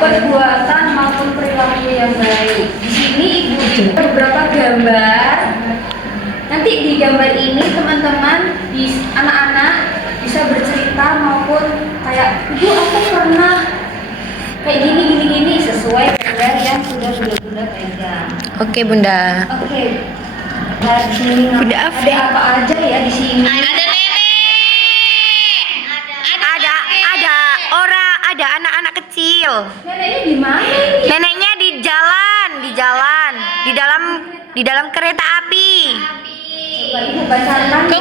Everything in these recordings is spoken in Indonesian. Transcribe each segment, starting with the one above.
perbuatan maupun perilaku yang baik. Di sini ibu beberapa gambar. Nanti di gambar ini teman-teman, anak-anak bisa bercerita maupun kayak, ibu aku pernah kayak gini sesuai gambar yang sudah Bunda pegang. Oke, Bunda. Oke. Nah, di sini Bunda ada apa aja ya di sini? Ada anak-anak kecil. Neneknya di mana ini? Neneknya di jalan, di dalam kereta api. Coba ibu bacakan. Kok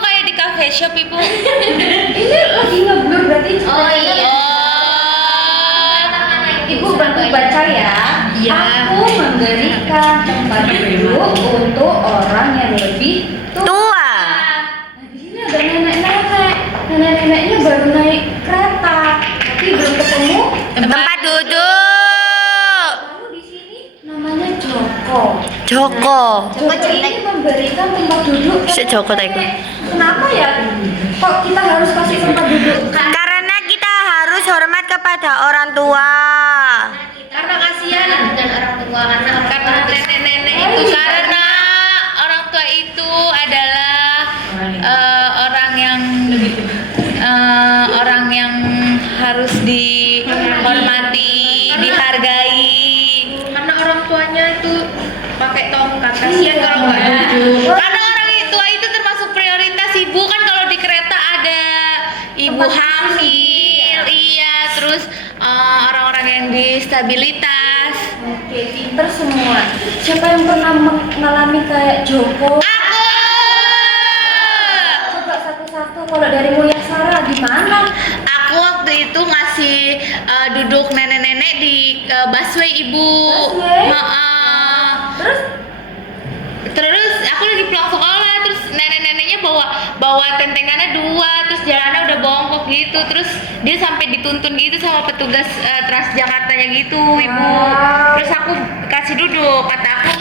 kayak di cafe shop, Ibu? Ini lagi ngeblur berarti. Oh iya. Ibu bantu baca ya. Iya. Aku memberikan tempat duduk untuk orang yang lebih tua. Nah, di sini ada nenek-nenek. Nenek-neneknya baru naik kereta, tapi belum ketemu Tempat duduk. Lalu di sini namanya Joko. Joko. Joko ini memberikan tempat duduk. ke Si Joko nenek. tadi. Kenapa ya? Kok kita harus kasih tempat duduk? Karena kita harus hormat kepada orang tua. Karena kasihan dengan orang tua, karena nenek-nenek itu, karena orang tua itu adalah orang yang harus dihormati, dihargai. Karena orang tuanya itu pakai tongkat, kasihan kalau nggak duduk. Karena orang tua itu termasuk prioritas, Ibu. Kan kalau di kereta ada ibu hamil, iya, terus orang-orang yang disabilitas. Oke, pinter semua. Siapa yang pernah mengalami kayak Joko? Coba satu-satu. Kalau dari Mulia Sarah gimana? Aku waktu itu masih duduk nenek-nenek di busway, Ibu. Busway? Terus? Terus aku lagi pulang sekolah, terus nenek-neneknya bawa tentengannya 2, terus jalannya udah bongkok gitu, terus dia sampai dituntun gitu sama petugas Transjakartanya gitu, Ibu. Terus aku kasih duduk, kata aku,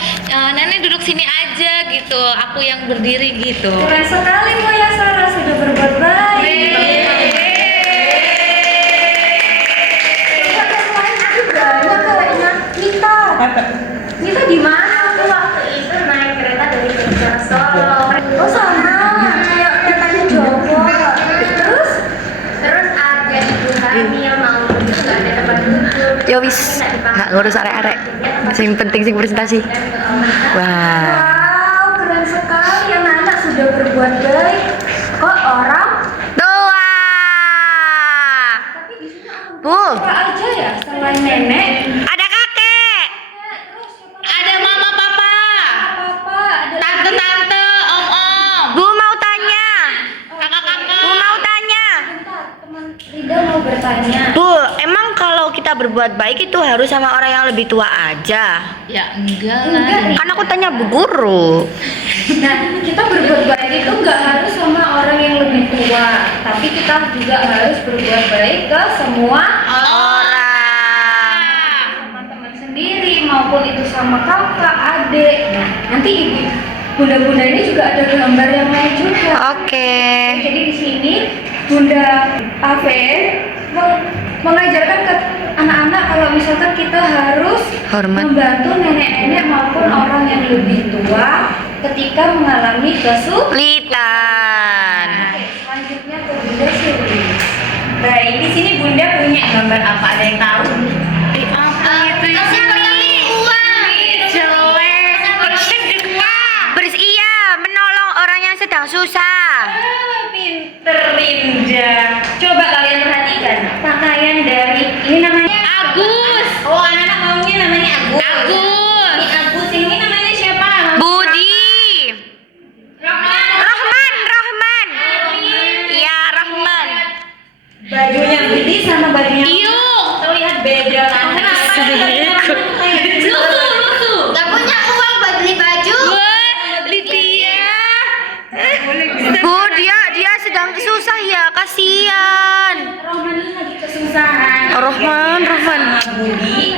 nenek duduk sini aja gitu, aku yang berdiri gitu. Keren sekali Mulia Sarah, sudah berbuat baik. Nita di mana? Aku waktu itu naik kereta dari Jogja Solo. Oh sama, kayak keretanya Joko. Terus ada ibu hamil mau duduk, nggak ada tempat duduk. Yo wis, nggak ngurus arek-arek. Sing penting sing presentasi. Wah. Wow, keren sekali anak-anak sudah berbuat baik. Kok orang? Tua. Tapi di sini orang Bu, tua aja ya, selain nenek. ada kakek. Terus siapa? Ada mama, papa, Papa, ada tante-tante, om-om, Bu mau tanya. Bu kakak-kakak. mau tanya. Bentar, teman Rida mau bertanya. Bu, emang kalau kita berbuat baik itu harus sama orang yang lebih tua aja? Ya enggak Enggak lah. nih. Kan aku tanya Bu Guru. Nah, kita berbuat baik itu nggak harus sama orang yang lebih tua, tapi kita juga harus berbuat baik ke semua Orang. sama teman sendiri maupun itu sama kakak, adik. Nah, nanti ibu bunda-bunda ini juga ada gambar yang lain juga. Oke. Jadi di sini Bunda Ave mengajarkan ke anak-anak kalau misalkan kita harus Hormat. membantu nenek-nenek maupun orang yang lebih tua ketika mengalami kesulitan. Litan. Oke, selanjutnya ke Bunda Siri. Baik, di sini Bunda punya gambar apa? Ada yang tahu? Iya, menolong orang yang sedang susah. Pinter Linda. Coba kalian perhatikan pakaian dari ini namanya Agus. Oh, anak-anak maunya namanya Agus. Agus. Ini Agus ini namanya siapa? Budi. Rahman. Iya, Rahman. Bajunya Budi sama bajunya Iyung. terlihat beda kan? Lusu. Gak punya uang buat beli baju. Buat Lydia. Bu, dia sedang susah ya, kasihan. Rohman ini lagi kesusahan. Rahman. Sama Budi,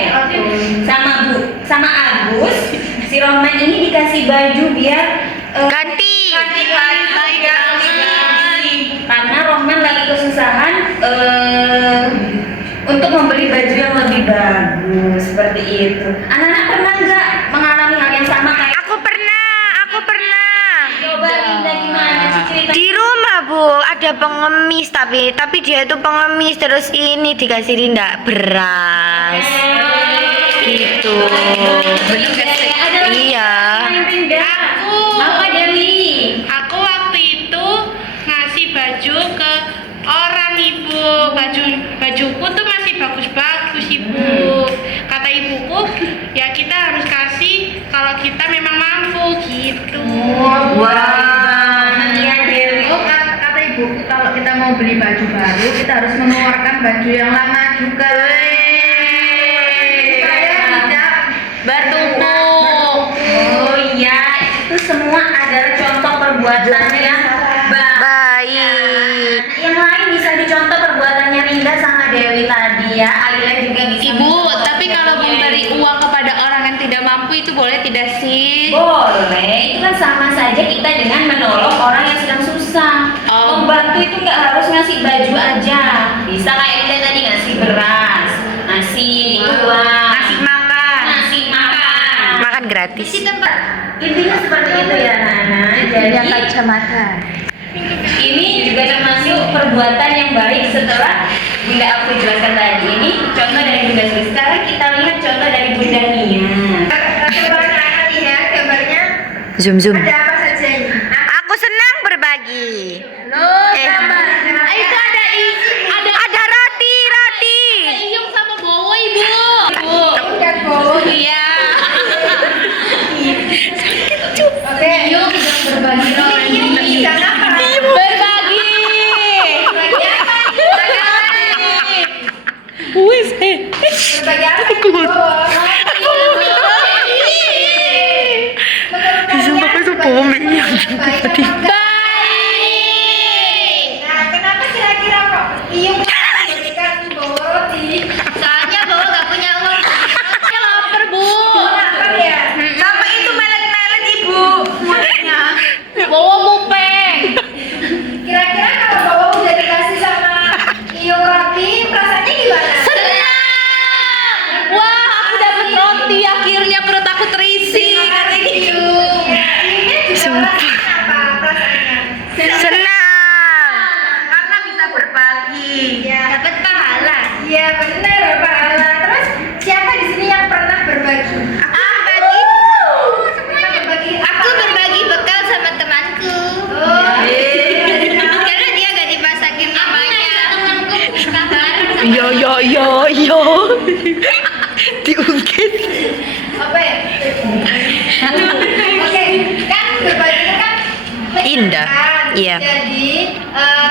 sama Agus. Si Rohman ini dikasih baju biar Ganti. karena Rohman lagi kesusahan untuk membeli baju yang lebih bagus seperti itu. Anak-anak pernah nggak mengalami hal yang sama kayak? Aku pernah. Coba Linda gimana sih cerita? Di rumah Bu, ada pengemis tapi dia itu pengemis terus ini dikasih Rinda beras. Gitu. Iya. Linda. Apa Dewi? Aku waktu itu ngasih baju ke orang ibu, bajuku tuh masih bagus-bagus ibu. Kata ibuku, ya kita harus kasih kalau kita memang mampu gitu. Iya Dewi. Oh, kata ibuku kalau kita mau beli baju baru kita harus mengeluarkan baju yang lama juga supaya tidak Bertumpuk. Oh iya, itu semua adalah contoh perbuatan yang baik. Baik. Yang lain bisa dicontoh perbuatannya Rinda sama Dewi tadi ya. Alila juga bisa. Ibu, tapi kalau memberi uang kepada orang yang tidak mampu itu boleh tidak sih? Boleh, itu kan sama saja kita dengan menolong orang yang sedang susah. Oh. Membantu itu nggak harus ngasih baju aja. Bisa kayak Rinda tadi ngasih beras, ngasih uang, ngasih makan. Makan gratis. Intinya seperti itu ya anak-anak. Jadi kacamata. ini juga termasuk perbuatan yang baik setelah Bunda aku jelaskan tadi. Ini contoh dari Bunda Sri. Sekarang kita lihat contoh dari Bunda Nia. Coba anak lihat gambarnya Zoom. ada apa saja ini. Aku senang berbagi. Itu Ada roti. Iyung sama Bowo ibu. Udah bawa. Iya. Oke. Iyung berbagi Ini jangan apa? Berbagi. Berbagi apa? Berbagi apa? Sumpah aku tuh bohong. Baik. Nah, kenapa kira-kira kok Iyung memberikan bawa roti? Soalnya Bowo gak punya uang. Saya lapar bu. Kenapa ya? Sama itu melet-melet ibu. Mulutnya. Bowo mupeng. Kira-kira kalau bawa udah dikasih sama Iyung roti, perasaannya gimana? Senang. Wah, aku dapat roti akhirnya perut aku terisi. Kata gitu. Iyungnya juga perasaannya apa? Perasaannya? Senang. Karena bisa berbagi. Iya. Dapat pahala. Iya benar Pak Ala. Terus siapa di sini yang pernah berbagi? Semua berbagi. Aku berbagi bekal sama temanku. Oh. Karena dia gak dimasakin namanya. Temanku Yo. Diungkit. Apa ya? Oke, kan berbagi itu kan Indah. menyenangkan. Iya. Jadi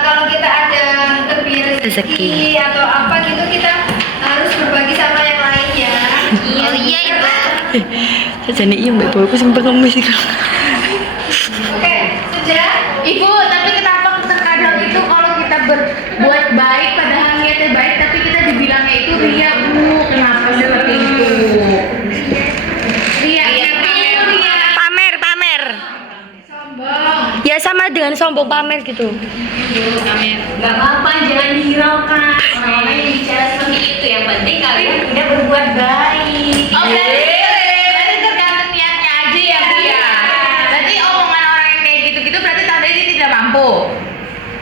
kalau kita ada lebih rezeki Rezeki. atau apa gitu kita harus berbagi sama yang lainnya. Oh iya ibu. Sajane iya mbak aku sing pengemis iku. Oke, sudah. Ibu, tapi kenapa terkadang itu kalau kita berbuat baik padahal niatnya baik tapi kita dibilangnya itu ria bu? Kenapa seperti itu? Ria. Pamer. Sombong. Ya sama dengan sombong pamer gitu. Gak apa-apa, jangan dihiraukan. Orang-orang yang bicara seperti itu. Yang penting kalian udah berbuat baik. Oke. Berarti tergantung niatnya aja ya bu ya. Berarti omongan orang yang kayak gitu-gitu berarti tanda dia tidak mampu.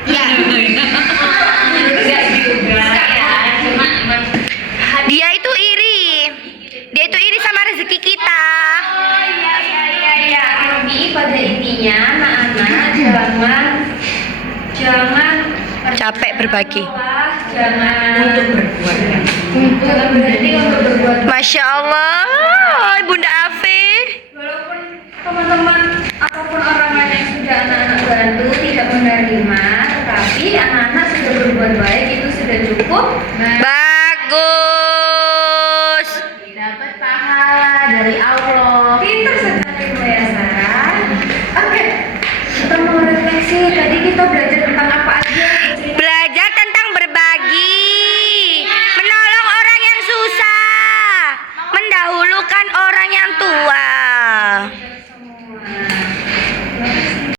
Iya. Enggak juga ya. Cuma Dia itu iri sama rezeki kita. Oh iya. Jadi pada intinya anak-anak jangan Capek berbagi. jangan untuk berbuat. Jangan berhenti untuk berbuat. Masya Allah, Bunda Afi. Walaupun teman-teman ataupun orang lain yang sudah anak-anak bantu tidak menerima, tetapi anak-anak sudah berbuat baik itu sudah cukup. Bagus. Dapat pahala dari Allah. Pinter sekali Bu ya Sarah. Oke, kita mau refleksi. Tadi kita belajar